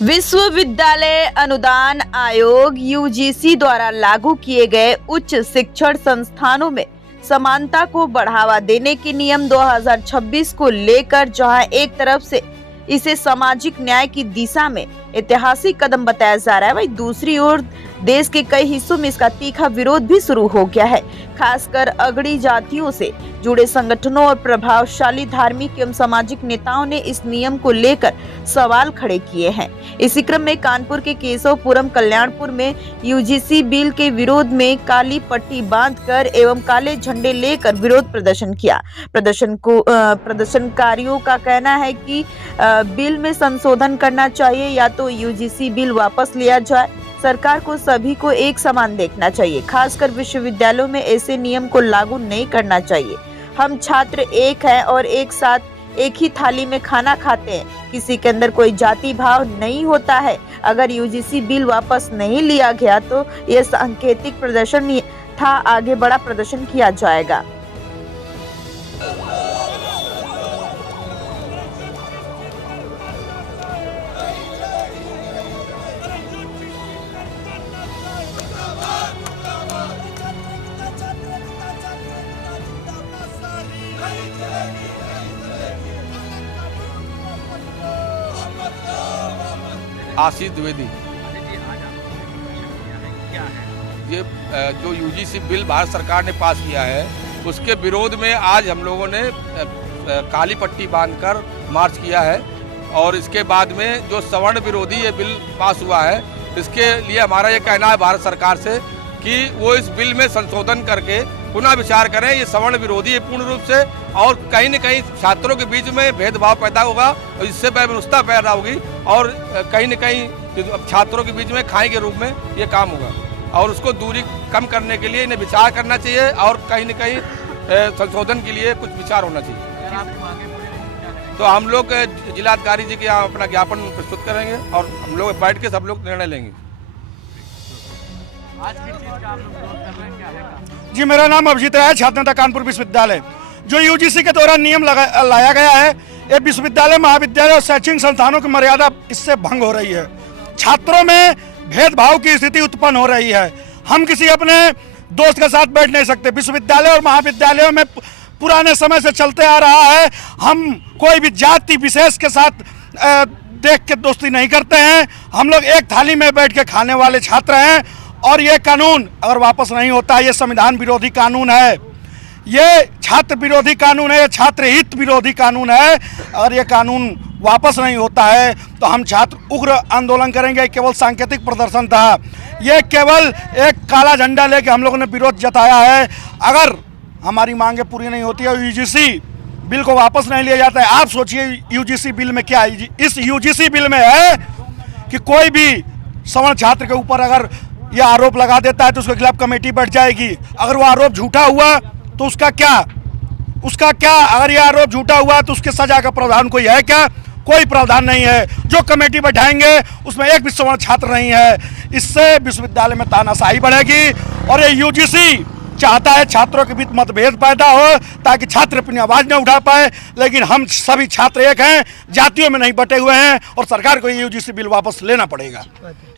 विश्वविद्यालय अनुदान आयोग यूजीसी द्वारा लागू किए गए उच्च शिक्षण संस्थानों में समानता को बढ़ावा देने के नियम 2026 को लेकर जहां एक तरफ से इसे सामाजिक न्याय की दिशा में ऐतिहासिक कदम बताया जा रहा है, वहीं दूसरी ओर देश के कई हिस्सों में इसका तीखा विरोध भी शुरू हो गया है। खासकर अगड़ी जातियों से जुड़े संगठनों और प्रभावशाली धार्मिक एवं सामाजिक नेताओं ने इस नियम को लेकर सवाल खड़े किए हैं। इसी क्रम में कानपुर के केशवपुरम कल्याणपुर में यूजीसी बिल के विरोध में काली पट्टी बांधकर एवं काले झंडे लेकर विरोध प्रदर्शन किया। प्रदर्शनकारियों का कहना है कि बिल में संशोधन करना चाहिए या तो यूजीसी बिल वापस लिया जाए। सरकार को सभी को एक समान देखना चाहिए, खासकर विश्वविद्यालयों में ऐसे नियम को लागू नहीं करना चाहिए। हम छात्र एक हैं और एक साथ एक ही थाली में खाना खाते हैं। किसी के अंदर कोई जाति भाव नहीं होता है। अगर यूजीसी बिल वापस नहीं लिया गया तो यह सांकेतिक प्रदर्शन था, आगे बड़ा प्रदर्शन किया जाएगा। आशीष द्विवेदी। ये जो यूजीसी बिल भारत सरकार ने पास किया है उसके विरोध में आज हम लोगों ने काली पट्टी बांधकर मार्च किया है और इसके बाद में जो सवर्ण विरोधी ये बिल पास हुआ है इसके लिए हमारा ये कहना है भारत सरकार से कि वो इस बिल में संशोधन करके पुनः विचार करें। ये सवर्ण विरोधी है पूर्ण रूप से और कहीं न कहीं छात्रों के बीच में भेदभाव पैदा होगा और इससे वैमनस्यता पैदा होगी और कहीं न कहीं छात्रों के बीच में खाई के रूप में ये काम होगा और उसको दूरी कम करने के लिए इन्हें विचार करना चाहिए और कहीं न कहीं संशोधन के लिए कुछ विचार होना चाहिए। तो हम लोग जिलाधिकारी जी के यहाँ अपना ज्ञापन प्रस्तुत करेंगे और हम लोग बैठ के सब लोग निर्णय लेंगे। आज किस चीज़ का आप लोग विरोध कर रहे हैं, क्या है? जी, मेरा नाम अभिजीत राय, छात्र नेता कानपुर विश्वविद्यालय। जो यूजीसी के दौरान नियम लाया गया है, ये विश्वविद्यालय, महाविद्यालय और शैक्षणिक संस्थानों की मर्यादा इससे भंग हो रही है। छात्रों में भेदभाव की स्थिति उत्पन्न हो रही है। हम किसी अपने दोस्त के साथ बैठ नहीं सकते। विश्वविद्यालय और महाविद्यालयों में पुराने समय से चलते आ रहा है, हम कोई भी जाति विशेष के साथ देख के दोस्ती नहीं करते हैं। हम लोग एक थाली में बैठ के खाने वाले छात्र हैं और ये कानून अगर वापस नहीं होता है, ये संविधान विरोधी कानून है, ये छात्र विरोधी कानून है, ये छात्र हित विरोधी कानून है। अगर ये कानून वापस नहीं होता है तो हम छात्र उग्र आंदोलन करेंगे। केवल सांकेतिक प्रदर्शन था, ये केवल एक काला झंडा लेके हम लोगों ने विरोध जताया है। अगर हमारी मांगें पूरी नहीं होती है, यूजीसी बिल को वापस नहीं लिया जाता है। आप सोचिए यूजीसी बिल में क्या है। इस यूजीसी बिल में है कि कोई भी सवर्ण छात्र के ऊपर अगर यह आरोप लगा देता है तो उसके खिलाफ कमेटी बैठ जाएगी। अगर वो आरोप झूठा हुआ तो उसका क्या अगर यह आरोप झूठा हुआ तो उसके सजा का प्रावधान कोई है क्या? कोई प्रावधान नहीं है। जो कमेटी बैठाएंगे उसमें एक भी सवर्ण छात्र नहीं है। इससे विश्वविद्यालय में तानाशाही बढ़ेगी और ये यूजीसी चाहता है छात्रों के बीच मतभेद पैदा हो ताकि छात्र अपनी आवाज़ न उठा पाए। लेकिन हम सभी छात्र एक हैं, जातियों में नहीं बटे हुए हैं और सरकार को ये यूजीसी बिल वापस लेना पड़ेगा।